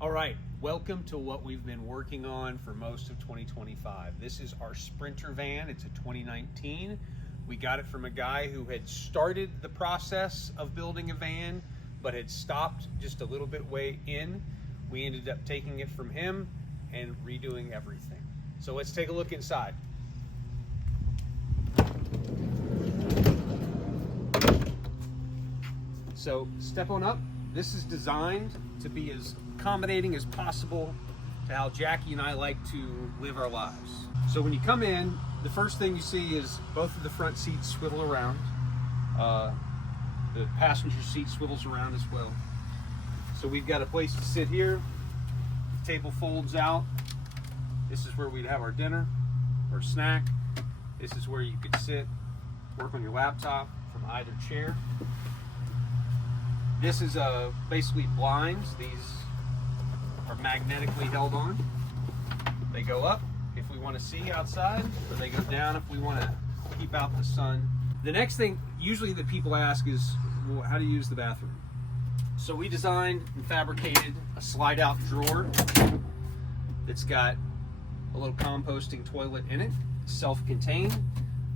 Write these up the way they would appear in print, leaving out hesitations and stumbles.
All right, welcome to what we've been working on for most of 2025. This is our Sprinter van. It's a 2019. We got it from a guy who had started the process of building a van, but had stopped just a little bit way in. We ended up taking it from him and redoing everything. So let's take a look inside. So step on up. This is designed to be as accommodating as possible to how Jackie and I like to live our lives. So when you come in, the first thing you see is both of the front seats swivel around. The passenger seat swivels around as well. So we've got a place to sit here. The table folds out. This is where we'd have our dinner or snack. This is where you could sit, work on your laptop from either chair. This is basically blinds. These are magnetically held on. They go up if we want to see outside, or they go down if we want to keep out the sun. The next thing usually that people ask is, well, how do you use the bathroom? So we designed and fabricated a slide out drawer that's got a little composting toilet in it, self-contained,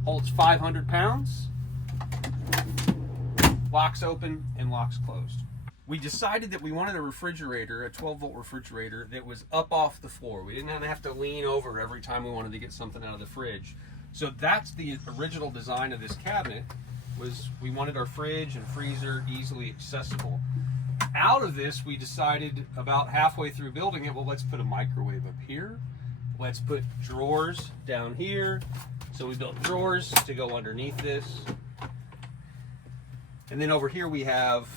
holds 500 pounds, locks open and locks closed. We decided that we wanted a refrigerator, a 12-volt refrigerator that was up off the floor. We didn't have to lean over every time we wanted to get something out of the fridge. So that's the original design of this cabinet, was we wanted our fridge and freezer easily accessible. Out of this, we decided about halfway through building it, well, let's put a microwave up here. Let's put drawers down here. So we built drawers to go underneath this. And then over here we have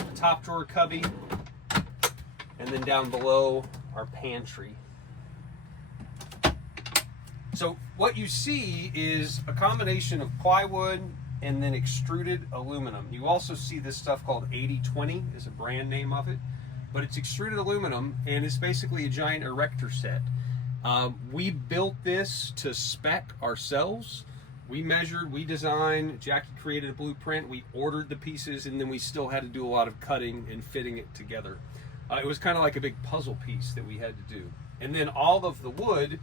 a top drawer cubby, and then down below our pantry. So what you see is a combination of plywood and then extruded aluminum. You also see this stuff called 80/20 is a brand name of it, but it's extruded aluminum and it's basically a giant erector set. We built this to spec ourselves. We measured, we designed, Jackie created a blueprint, we ordered the pieces, and then we still had to do a lot of cutting and fitting it together. It was kind of like a big puzzle piece that we had to do. And then all of the wood,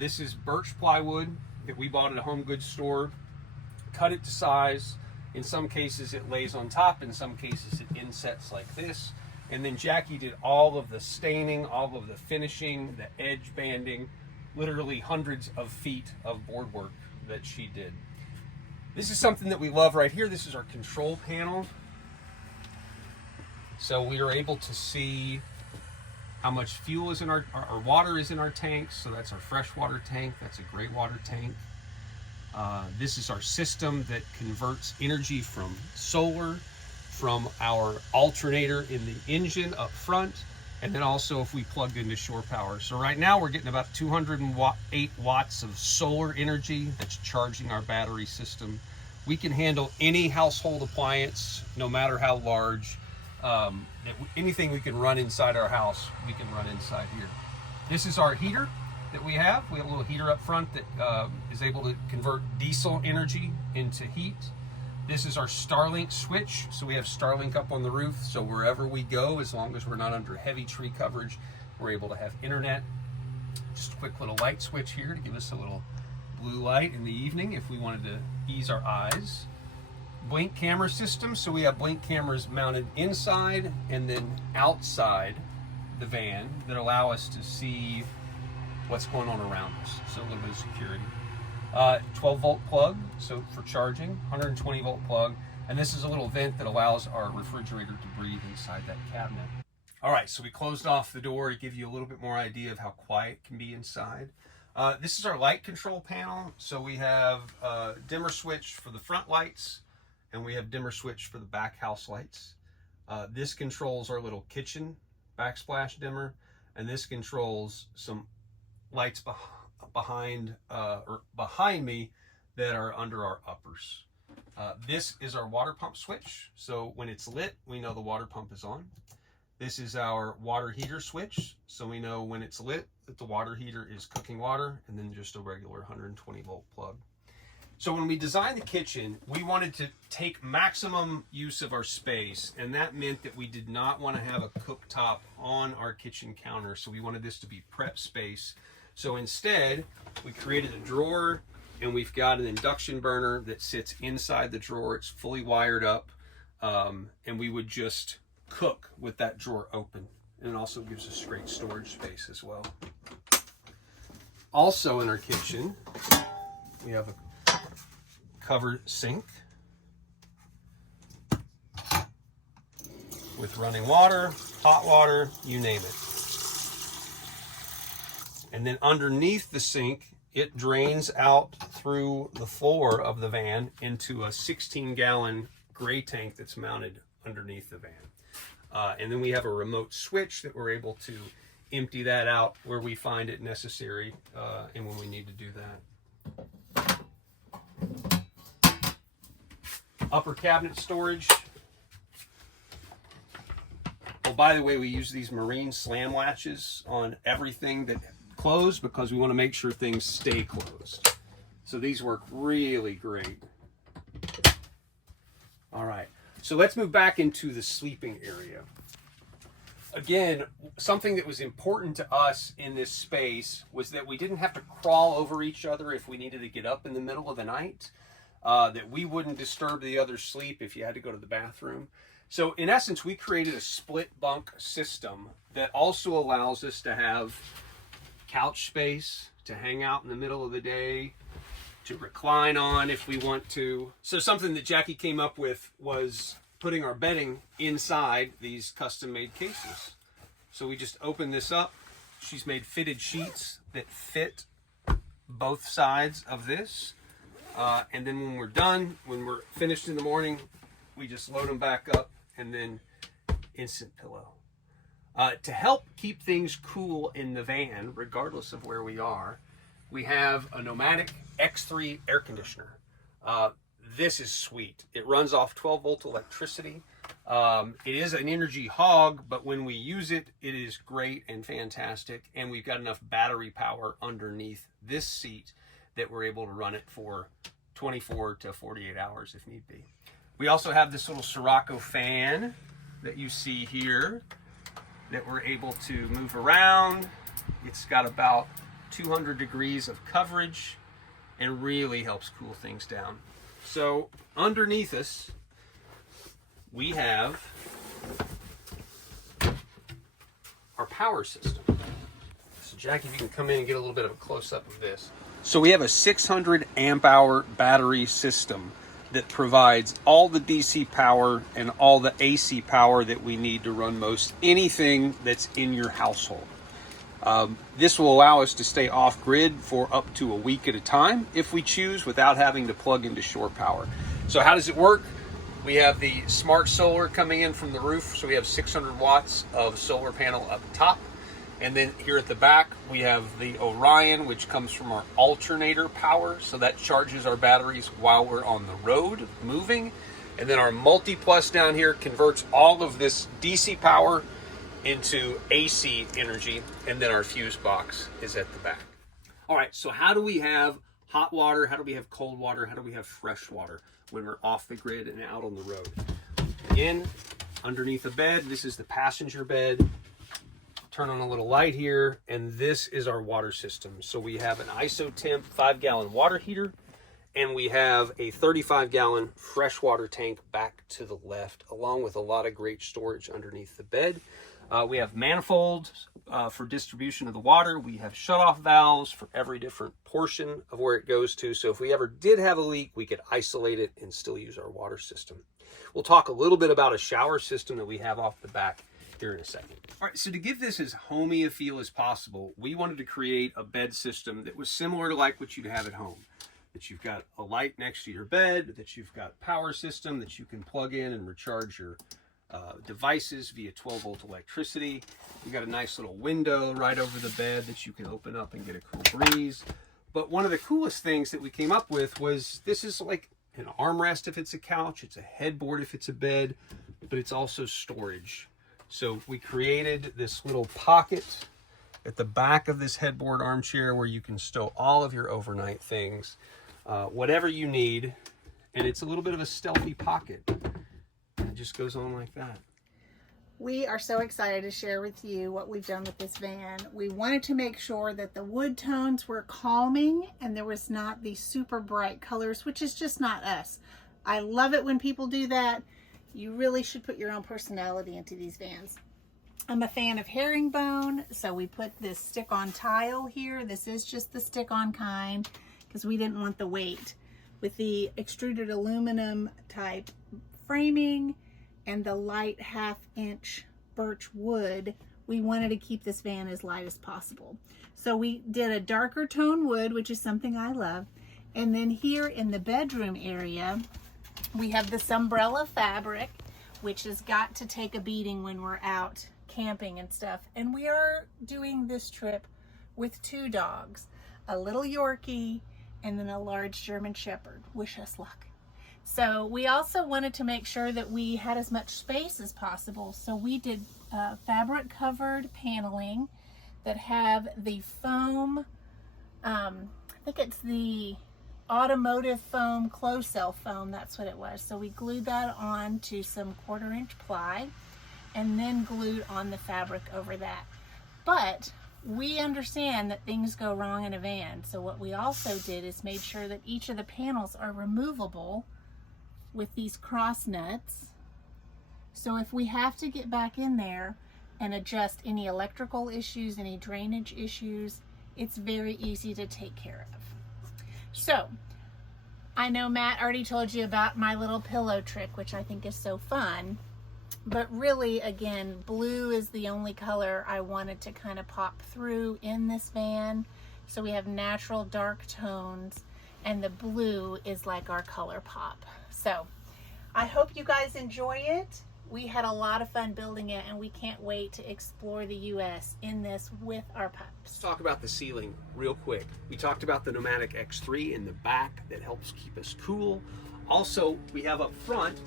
this is birch plywood that we bought at a home goods store, cut it to size. In some cases it lays on top, in some cases it insets like this. And then Jackie did all of the staining, all of the finishing, the edge banding, literally hundreds of feet of board work that she did. This is something that we love right here. This is our control panel. So we are able to see how much fuel is in our water is in our tanks. So that's our freshwater tank. That's a gray water tank. This is our system that converts energy from solar, from our alternator in the engine up front, and then also if we plugged into shore power. So right now we're getting about 208 watts of solar energy that's charging our battery system. We can handle any household appliance, no matter how large. Anything we can run inside our house, we can run inside here. This is our heater that we have. We have a little heater up front that is able to convert diesel energy into heat. This is our Starlink switch. So we have Starlink up on the roof. So wherever we go, as long as we're not under heavy tree coverage, we're able to have internet. Just a quick little light switch here to give us a little blue light in the evening if we wanted to ease our eyes. Blink camera system. So we have blink cameras mounted inside and then outside the van that allow us to see what's going on around us. So a little bit of security. 12-volt plug, so for charging, 120-volt plug, and this is a little vent that allows our refrigerator to breathe inside that cabinet. All right, so we closed off the door to give you a little bit more idea of how quiet it can be inside. This is our light control panel. So we have a dimmer switch for the front lights, and we have dimmer switch for the back house lights. This controls our little kitchen backsplash dimmer, and this controls some lights behind me that are under our uppers. This is our water pump switch. So when it's lit, we know the water pump is on. This is our water heater switch. So we know when it's lit that the water heater is cooking water, and then just a regular 120-volt plug. So when we designed the kitchen, we wanted to take maximum use of our space, and that meant that we did not want to have a cooktop on our kitchen counter. So we wanted this to be prep space. So instead, we created a drawer, and we've got an induction burner that sits inside the drawer. It's fully wired up, and we would just cook with that drawer open. And it also gives us great storage space as well. Also in our kitchen, we have a covered sink with running water, hot water, you name it. And then underneath the sink, it drains out through the floor of the van into a 16-gallon gray tank that's mounted underneath the van. And then we have a remote switch that we're able to empty that out where we find it necessary and when we need to do that. Upper cabinet storage. Oh, by the way, we use these marine slam latches on everything that close because we want to make sure things stay closed. So these work really great. All right, so let's move back into the sleeping area. Again, something that was important to us in this space was that we didn't have to crawl over each other if we needed to get up in the middle of the night. That we wouldn't disturb the other's sleep if you had to go to the bathroom. So in essence, we created a split bunk system that also allows us to have couch space to hang out in the middle of the day, to recline on if we want to. So something that Jackie came up with was putting our bedding inside these custom-made cases. So we just open this up. She's made fitted sheets that fit both sides of this. And then when we're done, when we're finished in the morning, we just load them back up and then instant pillow. To help keep things cool in the van, regardless of where we are, we have a Nomadic X3 air conditioner. This is sweet. It runs off 12-volt electricity. It is an energy hog, but when we use it, it is great and fantastic. And we've got enough battery power underneath this seat that we're able to run it for 24 to 48 hours if need be. We also have this little Sirocco fan that you see here that we're able to move around. It's got about 200 degrees of coverage and really helps cool things down. So underneath us, we have our power system. So Jackie, if you can come in and get a little bit of a close-up of this. So we have a 600 amp hour battery system that provides all the DC power and all the AC power that we need to run most anything that's in your household. This will allow us to stay off grid for up to a week at a time if we choose without having to plug into shore power. So how does it work? We have the smart solar coming in from the roof. So we have 600 watts of solar panel up top. And then here at the back, we have the Orion, which comes from our alternator power. So that charges our batteries while we're on the road moving. And then our Multi-Plus down here converts all of this DC power into AC energy. And then our fuse box is at the back. All right, so how do we have hot water? How do we have cold water? How do we have fresh water when we're off the grid and out on the road? Again, underneath the bed, this is the passenger bed. Turn on a little light here, and this is our water system. So we have an ISOTemp 5-gallon water heater, and we have a 35-gallon freshwater tank back to the left, along with a lot of great storage underneath the bed. We have manifolds for distribution of the water. We have shutoff valves for every different portion of where it goes to. So if we ever did have a leak, we could isolate it and still use our water system. We'll talk a little bit about a shower system that we have off the back here in a second. All right, so to give this as homey a feel as possible, we wanted to create a bed system that was similar to like what you'd have at home. That you've got a light next to your bed, that you've got power system that you can plug in and recharge your devices via 12-volt electricity. You've got a nice little window right over the bed that you can open up and get a cool breeze. But one of the coolest things that we came up with was this is like an armrest if it's a couch, it's a headboard if it's a bed, but it's also storage. So we created this little pocket at the back of this headboard armchair where you can stow all of your overnight things. whatever you need. And it's a little bit of a stealthy pocket. It just goes on like that. We are so excited to share with you what we've done with this van. We wanted to make sure that the wood tones were calming and there was not these super bright colors, which is just not us. I love it when people do that. You really should put your own personality into these vans. I'm a fan of herringbone, so we put this stick-on tile here. This is just the stick-on kind because we didn't want the weight. With the extruded aluminum type framing and the light 1/2 inch birch wood, we wanted to keep this van as light as possible. So we did a darker tone wood, which is something I love. And then here in the bedroom area, we have this umbrella fabric, which has got to take a beating when we're out camping and stuff. And we are doing this trip with 2 dogs, a little Yorkie and then a large German Shepherd. Wish us luck. So we also wanted to make sure that we had as much space as possible. So we did fabric covered paneling that have the foam, I think it's the automotive foam, closed cell foam, that's what it was. So we glued that on to some 1/4 inch ply and then glued on the fabric over that. But we understand that things go wrong in a van. So what we also did is made sure that each of the panels are removable with these cross nuts. So if we have to get back in there and adjust any electrical issues, any drainage issues, it's very easy to take care of. So I know Matt already told you about my little pillow trick, which I think is so fun, but really, again, blue is the only color I wanted to kind of pop through in this van. So we have natural dark tones, and the blue is like our color pop. So I hope you guys enjoy it. We had a lot of fun building it, and we can't wait to explore the US in this with our pups. Let's talk about the ceiling real quick. We talked about the Nomadic X3 in the back that helps keep us cool. Also, we have up front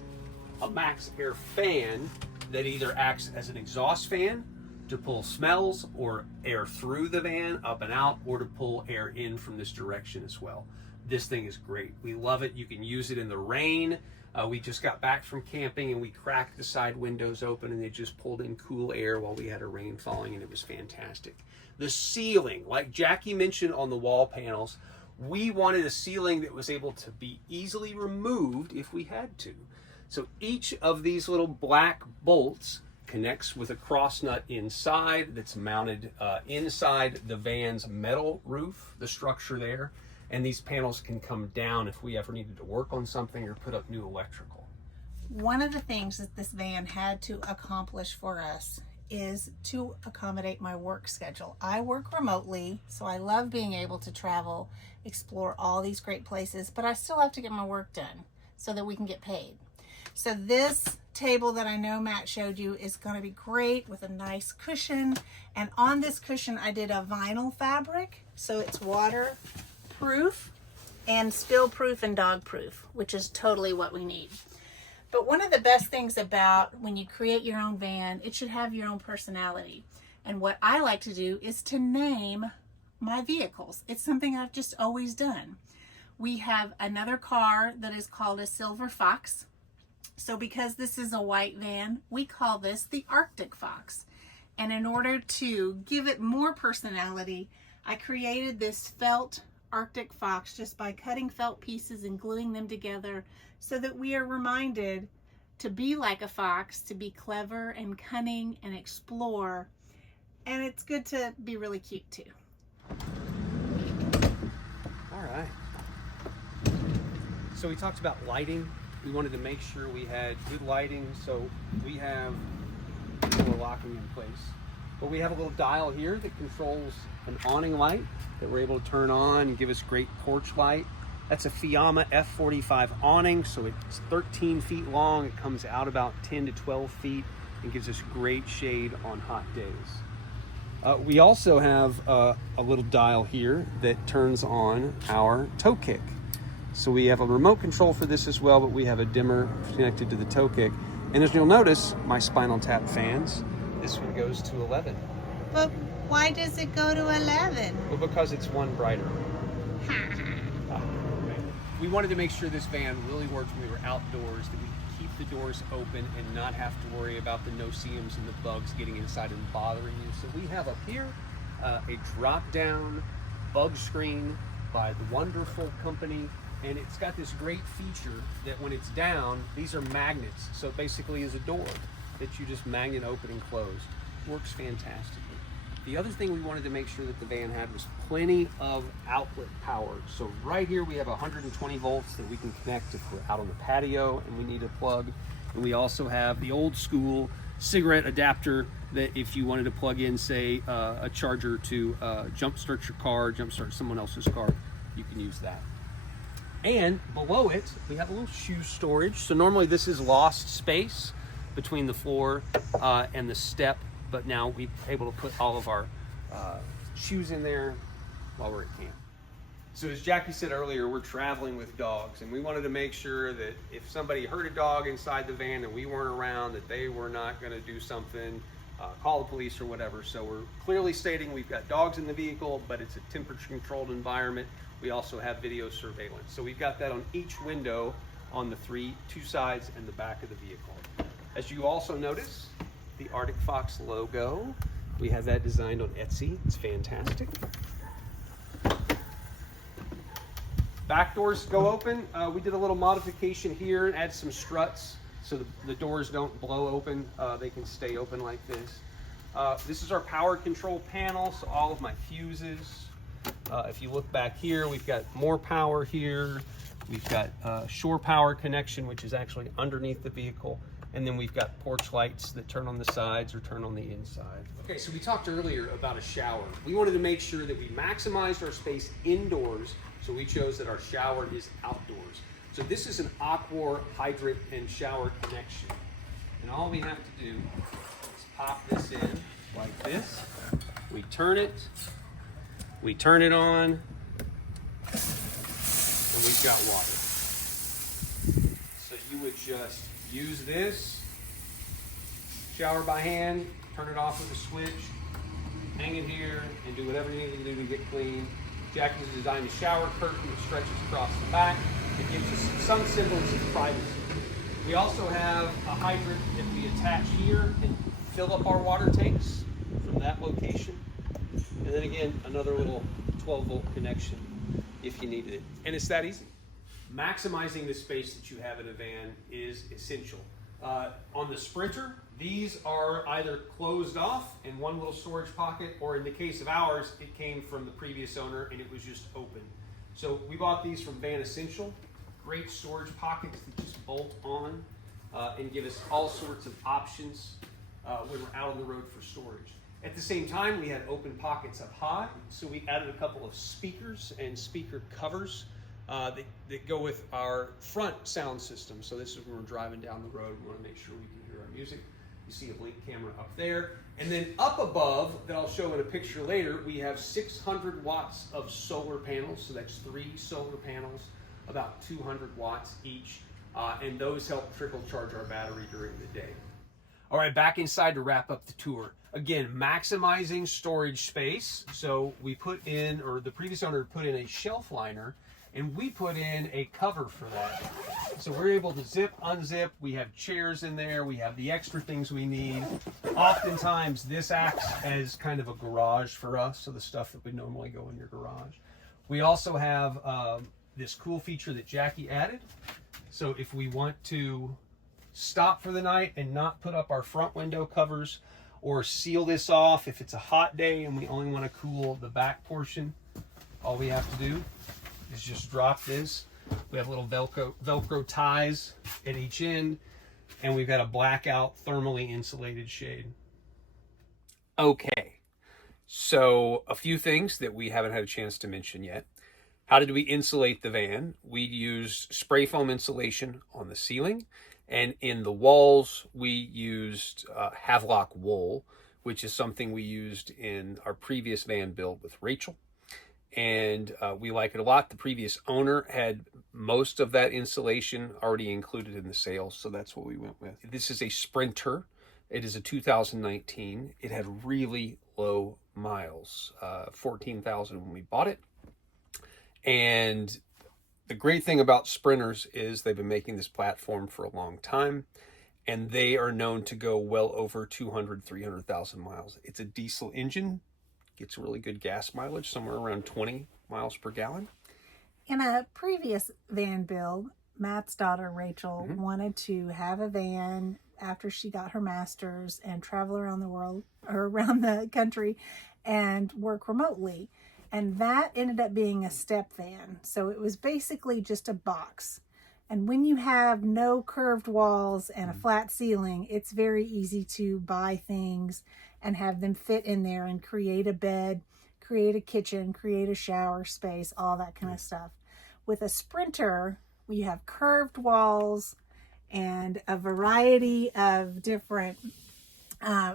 a Max Air fan that either acts as an exhaust fan to pull smells or air through the van up and out, or to pull air in from this direction as well. This thing is great. We love it. You can use it in the rain. We just got back from camping and we cracked the side windows open and they just pulled in cool air while we had a rain falling, and it was fantastic. The ceiling, like Jackie mentioned on the wall panels, we wanted a ceiling that was able to be easily removed if we had to. So each of these little black bolts connects with a cross nut inside that's mounted inside the van's metal roof, the structure there. And these panels can come down if we ever needed to work on something or put up new electrical. One of the things that this van had to accomplish for us is to accommodate my work schedule. I work remotely, so I love being able to travel, explore all these great places, but I still have to get my work done so that we can get paid. So this table that I know Matt showed you is going to be great with a nice cushion. And on this cushion, I did a vinyl fabric, so it's waterproof and spill proof and dog proof, which is totally what we need. But one of the best things about when you create your own van, it should have your own personality. And what I like to do is to name my vehicles. It's something I've just always done. We have another car that is called a Silver Fox. So because this is a white van, we call this the Arctic Fox. And in order to give it more personality, I created this felt Arctic Fox just by cutting felt pieces and gluing them together so that we are reminded to be like a fox, to be clever and cunning and explore. And it's good to be really cute too. All right. So we talked about lighting. We wanted to make sure we had good lighting. So we have a little locking in place. But we have a little dial here that controls an awning light that we're able to turn on and give us great porch light. That's a Fiamma F45 awning, so it's 13 feet long. It comes out about 10 to 12 feet and gives us great shade on hot days. We also have a little dial here that turns on our toe kick. So we have a remote control for this as well, but we have a dimmer connected to the toe kick. And as you'll notice, my Spinal Tap fans, this one goes to 11. But why does it go to 11? Well, because it's one brighter. we wanted to make sure this van really worked when we were outdoors, that we could keep the doors open and not have to worry about the no-see-ums and the bugs getting inside and bothering you. So we have up here a drop-down bug screen by the wonderful company, and it's got this great feature that when it's down, these are magnets. So it basically is a door that you just magnet open and close. Works fantastically. The other thing we wanted to make sure that the van had was plenty of outlet power. So right here we have 120 volts that we can connect if we're out on the patio and we need a plug. And we also have the old school cigarette adapter that if you wanted to plug in, say, a charger to jumpstart your car, jumpstart someone else's car, you can use that. And below it, we have a little shoe storage. So normally this is lost space between the floor and the step, but now we're able to put all of our shoes in there while we're at camp. So as Jackie said earlier, we're traveling with dogs, and we wanted to make sure that if somebody heard a dog inside the van and we weren't around, that they were not going to do something, call the police or whatever. So we're clearly stating we've got dogs in the vehicle, but it's a temperature-controlled environment. We also have video surveillance. So we've got that on each window on the two sides and the back of the vehicle. As you also notice, the Arctic Fox logo. We have that designed on Etsy. It's fantastic. Back doors go open. We did a little modification here and add some struts so the doors don't blow open. They can stay open like this. This is our power control panel, so all of my fuses. If you look back here, we've got more power here. We've got shore power connection, which is actually underneath the vehicle. And then we've got porch lights that turn on the sides or turn on the inside. Okay, so we talked earlier about a shower. We wanted to make sure that we maximized our space indoors, so we chose that our shower is outdoors. So this is an Aqua hydrant and shower connection. And all we have to do is pop this in like this. We turn it on, and we've got water. So you would just use this, shower by hand, turn it off with a switch, hang it here, and do whatever you need to do to get clean. Jackie's designed a shower curtain that stretches across the back. It gives us some semblance of privacy. We also have a hydrant that we attach here and fill up our water tanks from that location. And then again, another little 12-volt connection if you needed it. And it's that easy. Maximizing the space that you have in a van is essential. On the Sprinter, these are either closed off in one little storage pocket, or in the case of ours, it came from the previous owner and it was just open. So we bought these from Van Essential. Great storage pockets that just bolt on and give us all sorts of options when we're out on the road for storage. At the same time, we had open pockets up high, so we added a couple of speakers and speaker covers that go with our front sound system. So this is when we're driving down the road. We want to make sure we can hear our music. You see a blink camera up there. And then up above, that I'll show in a picture later, we have 600 watts of solar panels. So that's 3 solar panels, about 200 watts each. And those help trickle charge our battery during the day. All right, back inside to wrap up the tour. Again, maximizing storage space. So we put in, or the previous owner put in a shelf liner, and we put in a cover for that. So we're able to zip, unzip. We have chairs in there. We have the extra things we need. Oftentimes, this acts as kind of a garage for us, so the stuff that would normally go in your garage. We also have this cool feature that Jackie added. So if we want to stop for the night and not put up our front window covers, or seal this off if it's a hot day and we only want to cool the back portion, all we have to do is just drop this. We have little Velcro ties at each end, and we've got a blackout thermally insulated shade. Okay, so a few things that we haven't had a chance to mention yet. How did we insulate the van? We used spray foam insulation on the ceiling, and in the walls we used Havelock wool, which is something we used in our previous van build with Rachel. And we like it a lot. The previous owner had most of that insulation already included in the sale, so that's what we went with. This is a Sprinter. It is a 2019. It had really low miles, 14,000 when we bought it. And the great thing about Sprinters is they've been making this platform for a long time, and they are known to go well over 200, 300,000 miles. It's a diesel engine, gets really good gas mileage, somewhere around 20 miles per gallon. In a previous van build, Matt's daughter Rachel wanted to have a van after she got her master's and travel around the world or around the country and work remotely. And that ended up being a step van. So it was basically just a box. And when you have no curved walls and a flat ceiling, it's very easy to buy things and have them fit in there and create a bed, create a kitchen, create a shower space, all that kind of stuff. With a Sprinter, we have curved walls and a variety of different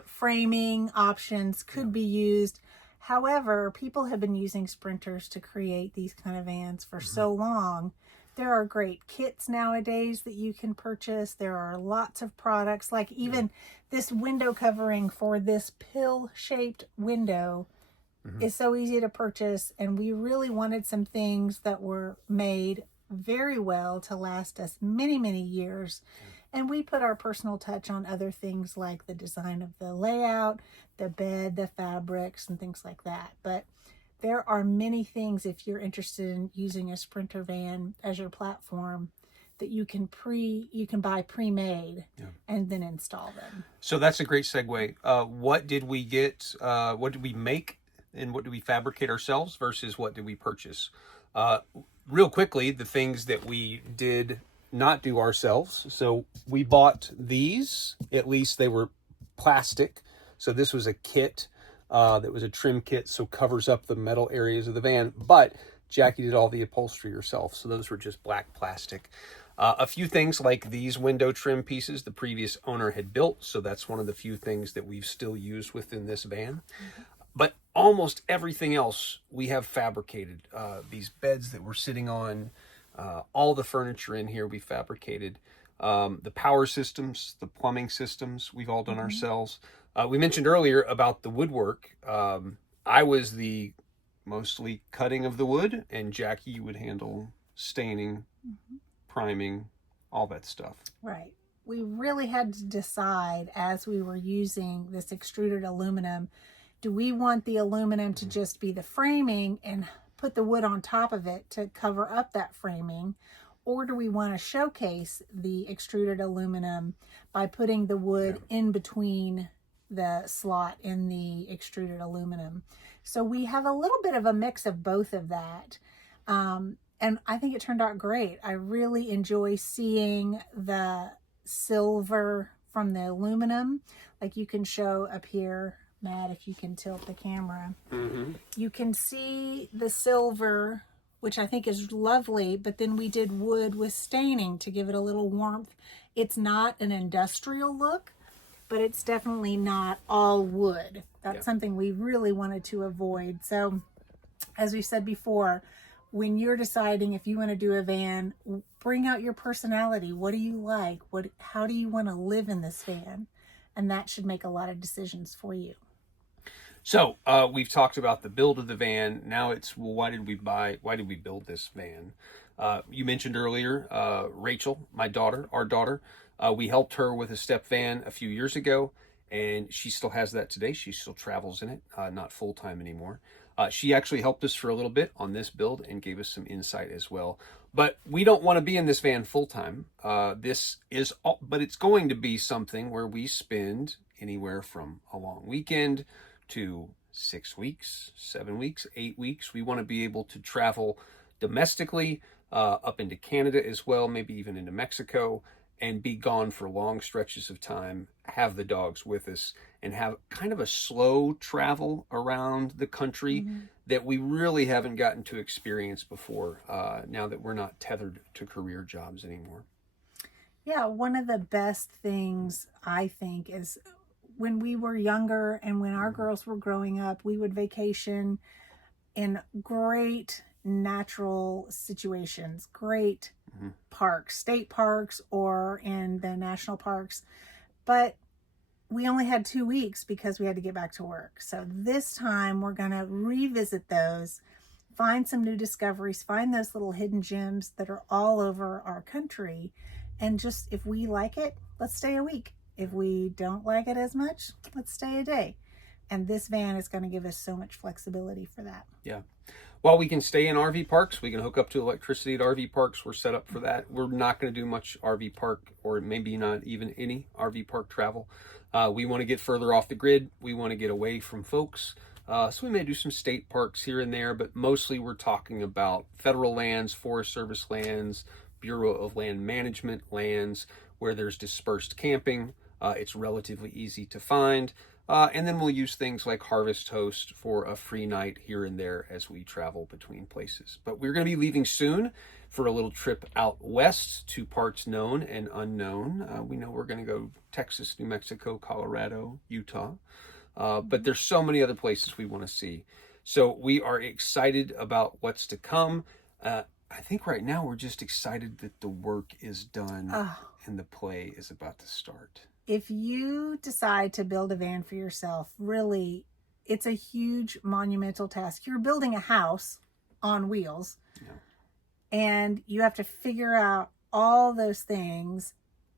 framing options could be used. However, people have been using Sprinters to create these kind of vans for so long. There are great kits nowadays that you can purchase. There are lots of products, like even this window covering for this pill-shaped window is so easy to purchase. And we really wanted some things that were made very well to last us many, many years. And we put our personal touch on other things like the design of the layout, the bed, the fabrics, and things like that. But there are many things, if you're interested in using a Sprinter van as your platform, that you can buy pre-made and then install them. So that's a great segue. What did we get? What did we make? And what do we fabricate ourselves versus what did we purchase? Real quickly, the things that we did not do ourselves. So we bought these, at least they were plastic. So this was a kit that was a trim kit, so covers up the metal areas of the van. But Jackie did all the upholstery herself. So those were just black plastic. A few things like these window trim pieces the previous owner had built. So that's one of the few things that we've still used within this van. But almost everything else we have fabricated. These beds that we're sitting on, all the furniture in here we fabricated. The power systems, the plumbing systems, we've all done ourselves. We mentioned earlier about the woodwork. I was the mostly cutting of the wood, and Jackie would handle staining, priming, all that stuff. Right. We really had to decide as we were using this extruded aluminum, do we want the aluminum to just be the framing and put the wood on top of it to cover up that framing? Or do we want to showcase the extruded aluminum by putting the wood in between the slot in the extruded aluminum? So we have a little bit of a mix of both of that. And I think it turned out great. I really enjoy seeing the silver from the aluminum. Like you can show up here, Matt, if you can tilt the camera. You can see the silver, which I think is lovely, but then we did wood with staining to give it a little warmth. It's not an industrial look, but it's definitely not all wood. That's something we really wanted to avoid. So as we said before, when you're deciding if you want to do a van, bring out your personality. What do you like? How do you want to live in this van? And that should make a lot of decisions for you. So we've talked about the build of the van. Now it's, well, why did we build this van? You mentioned earlier, Rachel, my daughter, our daughter, we helped her with a step van a few years ago, and she still has that today. She still travels in it, not full-time anymore. She actually helped us for a little bit on this build and gave us some insight as well. But we don't want to be in this van full-time. But it's going to be something where we spend anywhere from a long weekend to 6 weeks, 7 weeks, 8 weeks. We want to be able to travel domestically, up into Canada as well, maybe even into Mexico, and be gone for long stretches of time, have the dogs with us, and have kind of a slow travel around the country that we really haven't gotten to experience before, now that we're not tethered to career jobs anymore. Yeah, one of the best things I think is when we were younger and when our girls were growing up, we would vacation in great natural situations, great parks, state parks or in the national parks. But we only had 2 weeks because we had to get back to work. So this time we're going to revisit those, find some new discoveries, find those little hidden gems that are all over our country. And just, if we like it, let's stay a week. If we don't like it as much, let's stay a day. And this van is going to give us so much flexibility for that. Yeah. While we can stay in RV parks, we can hook up to electricity at RV parks. We're set up for that. We're not going to do much RV park, or maybe not even any RV park travel. We want to get further off the grid. We want to get away from folks. So we may do some state parks here and there, but mostly we're talking about federal lands, Forest Service lands, Bureau of Land Management lands, where there's dispersed camping. It's relatively easy to find. And then we'll use things like Harvest Host for a free night here and there as we travel between places. But we're going to be leaving soon for a little trip out west to parts known and unknown. We know we're going to go Texas, New Mexico, Colorado, Utah. But there's so many other places we want to see. So we are excited about what's to come. I think right now we're just excited that the work is done and the play is about to start. If you decide to build a van for yourself, really, it's a huge monumental task. You're building a house on wheels, and you have to figure out all those things.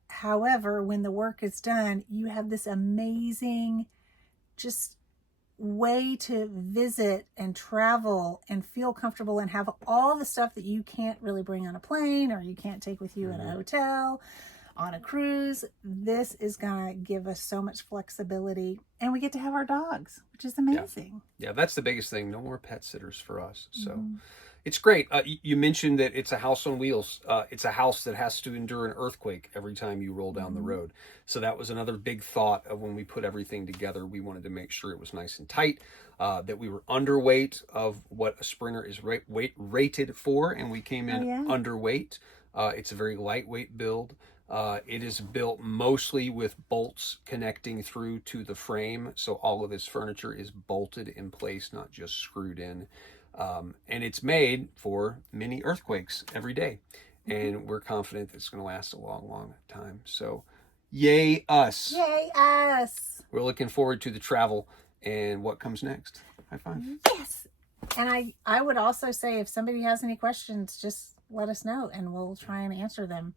However, when the work is done, you have this amazing just way to visit and travel and feel comfortable and have all the stuff that you can't really bring on a plane or you can't take with you in a hotel, on a cruise. This is going to give us so much flexibility, and we get to have our dogs, which is amazing. Yeah, that's the biggest thing. No more pet sitters for us. So it's great. You mentioned that it's a house on wheels. It's a house that has to endure an earthquake every time you roll down the road. So that was another big thought of when we put everything together. We wanted to make sure it was nice and tight, that we were underweight of what a Sprinter is rated for, and we came in underweight. It's a very lightweight build. It is built mostly with bolts connecting through to the frame. So all of this furniture is bolted in place, not just screwed in. And it's made for many earthquakes every day. And we're confident that it's going to last a long, long time. So yay us. Yay us. We're looking forward to the travel and what comes next. High five. Yes. And I would also say, if somebody has any questions, just let us know and we'll try and answer them.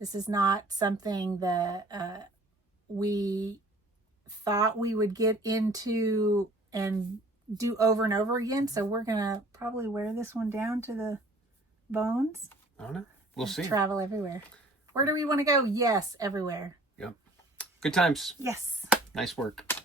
This is not something that we thought we would get into and do over and over again. So we're going to probably wear this one down to the bones. I don't know. We'll see. Travel everywhere. Where do we want to go? Yes, everywhere. Yep. Good times. Yes. Nice work.